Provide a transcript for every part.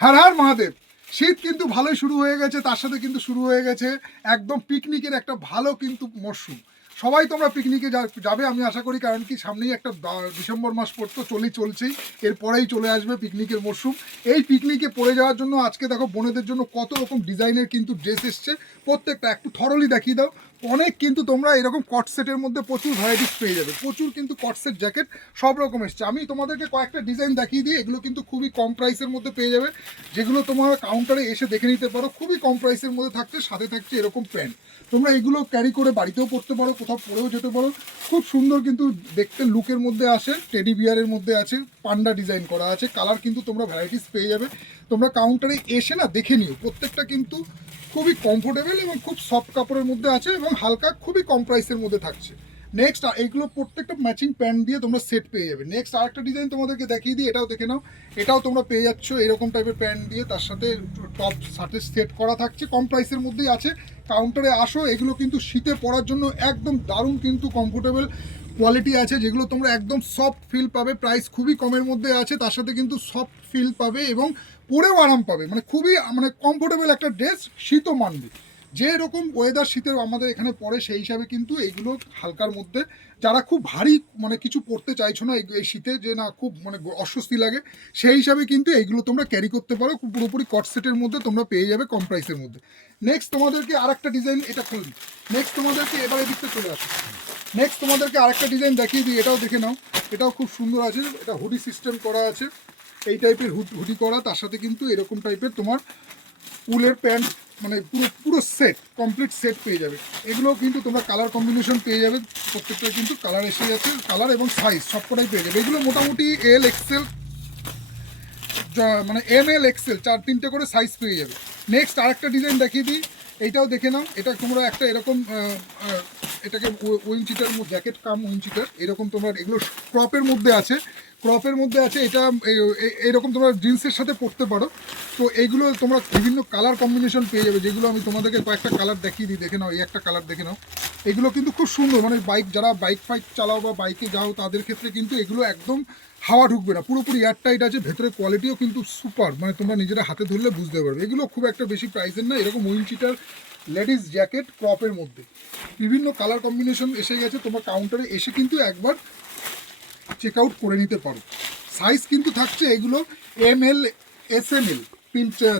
হর হর মহাদেব। শীত কিন্তু ভালোই শুরু হয়ে গেছে, তার সাথে কিন্তু শুরু হয়ে গেছে একদম পিকনিকের একটা ভালো কিন্তু মরশুম। সবাই তোমরা পিকনিকে যাবে আমি আশা করি, কারণ কি সামনেই একটা ডিসেম্বর মাস পড়তো, চলছেই, এরপরেই চলে আসবে পিকনিকের মরশুম। এই পিকনিকে পড়ে যাওয়ার জন্য আজকে দেখো বোনেদের জন্য কত রকম ডিজাইনের কিন্তু ড্রেস এসছে, প্রত্যেকটা একটু থরলি দেখিয়ে দাও। অনেক কিন্তু তোমরা এরকম কট সেটের মধ্যে প্রচুর ভ্যারাইটিস পেয়ে যাবে, প্রচুর কিন্তু কট সেট জ্যাকেট সব রকম এসছে। আমি তোমাদেরকে কয়েকটা ডিজাইন দেখিয়ে দিই, এগুলো কিন্তু খুবই কম প্রাইসের মধ্যে পেয়ে যাবে, যেগুলো তোমার কাউন্টারে এসে দেখে নিতে পারো। খুবই কম প্রাইসের মধ্যে থাকছে, সাথে থাকছে এরকম প্যান্ট, তোমরা এগুলো ক্যারি করে বাড়িতেও পরতে পারো, কোথাও পরেও যেতে পারো। খুব সুন্দর কিন্তু দেখতে লুকের মধ্যে আসে, টেডি বিয়ারের মধ্যে আছে, পান্ডা ডিজাইন করা আছে, কালার কিন্তু তোমরা ভ্যারাইটিস পেয়ে যাবে। তোমরা কাউন্টারে এসে না দেখে নিও, প্রত্যেকটা কিন্তু খুবই কমফোর্টেবল এবং খুব সফট কাপড়ের মধ্যে আছে এবং হালকা খুবই কম প্রাইসের মধ্যে থাকছে। নেক্সট এইগুলো প্রত্যেকটা ম্যাচিং প্যান্ট দিয়ে তোমরা সেট পেয়ে যাবে। নেক্সট আরেকটা ডিজাইন তোমাদেরকে দেখিয়ে দিই, এটাও দেখে নাও। এটাও তোমরা পেয়ে যাচ্ছ এরকম টাইপের প্যান্ট দিয়ে, তার সাথে টপ সাথে সেট করা থাকছে, কম প্রাইসের মধ্যেই আছে। কাউন্টারে আসো, এগুলো কিন্তু শীতে পরার জন্য একদম দারুণ কিন্তু কমফোর্টেবল কোয়ালিটি আছে, যেগুলো তোমরা একদম সফট ফিল পাবে, প্রাইস খুবই কমের মধ্যে আছে, তার সাথে কিন্তু সফট ফিল পাবে এবং পরেও আরাম পাবে, মানে খুবই মানে কমফোর্টেবল একটা ড্রেস, শীতও মানবে। যে এরকম ওয়েদার শীতের আমাদের এখানে পড়ে, সেই হিসাবে কিন্তু এইগুলো হালকার মধ্যে, যারা খুব ভারী মানে কিছু পরতে চাইছো না এই শীতে, যে না খুব মানে অস্বস্তি লাগে, সেই হিসাবে কিন্তু এইগুলো তোমরা ক্যারি করতে পারো, পুরোপুরি কট সেটের মধ্যে তোমরা পেয়ে যাবে কম প্রাইসের মধ্যে। নেক্সট তোমাদেরকে আরেকটা ডিজাইন, এটা খুলবি। নেক্সট তোমাদেরকে এবার এদিকতে চলে আসো। নেক্সট তোমাদেরকে আরেকটা ডিজাইন দেখিয়ে দিই, এটাও দেখে নাও। এটাও খুব সুন্দর আছে, এটা হুডি সিস্টেম করা আছে, এই টাইপের হুডি করা, তার সাথে কিন্তু এরকম টাইপের তোমার উলের প্যান্ট, মানে পুরো পুরো সেট, কমপ্লিট সেট পেয়ে যাবে। এগুলো কিন্তু তোমরা কালার কম্বিনেশন পেয়ে যাবে, প্রত্যেকটা কিন্তু কালার এসে যাচ্ছে, কালার এবং সাইজ সবকটাই পেয়ে যাবে। এগুলো মোটামুটি এল এক্সেল, মানে এম এল এক্সেল 4-3টে করে সাইজ পেয়ে যাবে। নেক্সট আরেকটা ডিজাইন দেখিয়ে দিই, এইটাও দেখে নাও। এটা তোমরা একটা এরকম এটাকে উইনচিটার জ্যাকেট কাম উইনচিটার, এরকম তোমরা এগুলো ক্রপের মধ্যে আছে, এটা এরকম তোমরা জিন্সের সাথে পরতে পারো। তো এইগুলো তোমরা বিভিন্ন কালার কম্বিনেশন পেয়ে যাবে, যেগুলো আমি তোমাদেরকে কয়েকটা কালার দেখিয়ে দিই, দেখে নাও। এই একটা কালার দেখে নাও, এগুলো কিন্তু খুব সুন্দর, মানে যারা বাইক ফাইক চালাও বা বাইকে যাও তাদের ক্ষেত্রে কিন্তু এগুলো একদম হাওয়া ঢুকবে না, পুরোপুরি এয়ার টাইট আছে, ভেতরে কোয়ালিটিও কিন্তু সুপার, মানে তোমরা নিজেরা হাতে ধরলে বুঝতে পারবে। এগুলো খুব একটা বেশি প্রাইসের না, এরকম উইনচিটার লেডিস জ্যাকেট ক্রপের মধ্যে বিভিন্ন কালার কম্বিনেশন এসে গেছে, তোমার কাউন্টারে এসে কিন্তু একবার চেক আউট করে নিতে পারো। সাইজ কিন্তু থাকছে এগুলো M L S M L,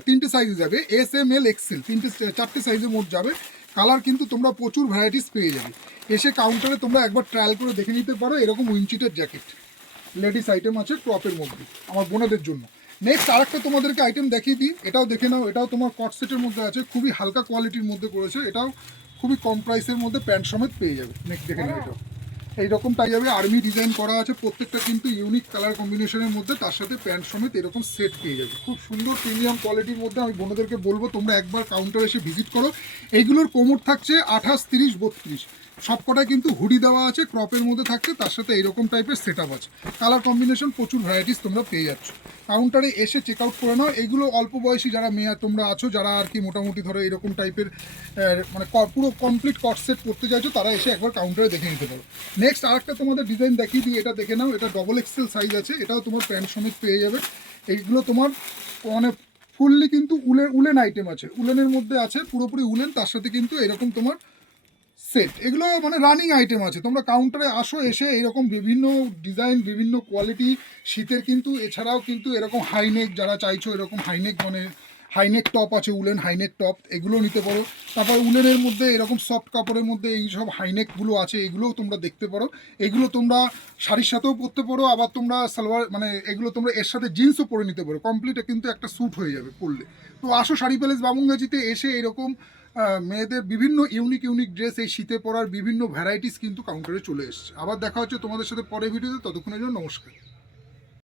তিনটে সাইজে যাবে, এস এম এল এক্সেল, চারটে সাইজে মোট যাবে। কালার কিন্তু তোমরা প্রচুর ভ্যারাইটিস পেয়ে যাবে, এসে কাউন্টারে তোমরা একবার ট্রায়াল করে দেখে নিতে পারো। এরকম উইনচিটার জ্যাকেট লেডিস আইটেম আছে ক্রপের মধ্যে আমার বোনেদের জন্য। নেক্সট আরেকটা তোমাদেরকে আইটেম দেখিয়ে দিই, এটাও দেখে নাও। এটাও তোমার কট সেটের মধ্যে আছে, খুবই হালকা কোয়ালিটির মধ্যে করেছে, এটাও খুবই কম প্রাইসের মধ্যে প্যান্ট সমেত পেয়ে যাবে। নেক্সট দেখে নাও, এটাও এইরকম টাই যাবে, আর্মি ডিজাইন করা আছে, প্রত্যেকটা কিন্তু ইউনিক কালার কম্বিনেশনের মধ্যে, তার সাথে প্যান্ট সমেত এরকম সেট পেয়ে যাবে, খুব সুন্দর প্রিমিয়াম কোয়ালিটির মধ্যে। আমি বোনেদেরকে বলবো তোমরা একবার কাউন্টারে এসে ভিজিট করো। এইগুলোর কোমর থাকছে 28, 30, 32, সবকটাই কিন্তু হুডি দেওয়া আছে, ক্রপের মধ্যে থাকছে, তার সাথে এরকম টাইপের সেট আপ আছে, কালার কম্বিনেশন প্রচুর ভ্যারাইটিস তোমরা পেয়ে যাচ্ছ। কাউন্টারে এসে চেক আউট করে নাও। এইগুলো অল্প বয়সী যারা মেয়ে তোমরা আছো, যারা আর কি মোটামুটি ধরো এরকম টাইপের মানে পুরো কমপ্লিট কট সেট করতে চাইছো, তারা এসে একবার কাউন্টারে দেখে নিতে পারো। নেক্সট আরেকটা তোমাদের ডিজাইন দেখিয়ে দিই, এটা দেখে নাও। এটা ডবল এক্সেল সাইজ আছে, এটাও তোমার প্যান্ট সমেত পেয়ে যাবে। এইগুলো তোমার মানে ফুললি কিন্তু উলেন আইটেম আছে, উলেনের মধ্যে আছে, পুরোপুরি উলেন, তার সাথে কিন্তু এরকম তোমার সেট, এগুলো মানে রানিং আইটেম আছে। তোমরা কাউন্টারে আসো, এসে এরকম বিভিন্ন ডিজাইন, বিভিন্ন কোয়ালিটি শীতের কিন্তু, এছাড়াও কিন্তু এরকম হাইনেক যারা চাইছো, এরকম হাইনেক মানে হাইনেক টপ আছে, উলেন হাইনেক টপ, এগুলো নিতে পারো। তারপর উলেনের মধ্যে এরকম সফট কাপড়ের মধ্যে এই সব হাইনেকগুলো আছে, এগুলোও তোমরা দেখতে পারো। এগুলো তোমরা শাড়ির সাথেও পরতে পারো, আবার তোমরা সালোয়ার মানে এগুলো তোমরা এর সাথে জিন্সও পরে নিতে পারো, কমপ্লিট কিন্তু একটা স্যুট হয়ে যাবে পরলে। তো আসো শাড়ি প্যালেস বামুনগাছিতে, এসে এরকম মেয়েদের বিভিন্ন ইউনিক ইউনিক ড্রেস, এই শীতে পরার বিভিন্ন ভ্যারাইটিস কিন্তু কাউন্টারে চলে এসছে। আবার দেখা হচ্ছে তোমাদের সাথে পরে ভিডিওতে, ততক্ষণের জন্য নমস্কার।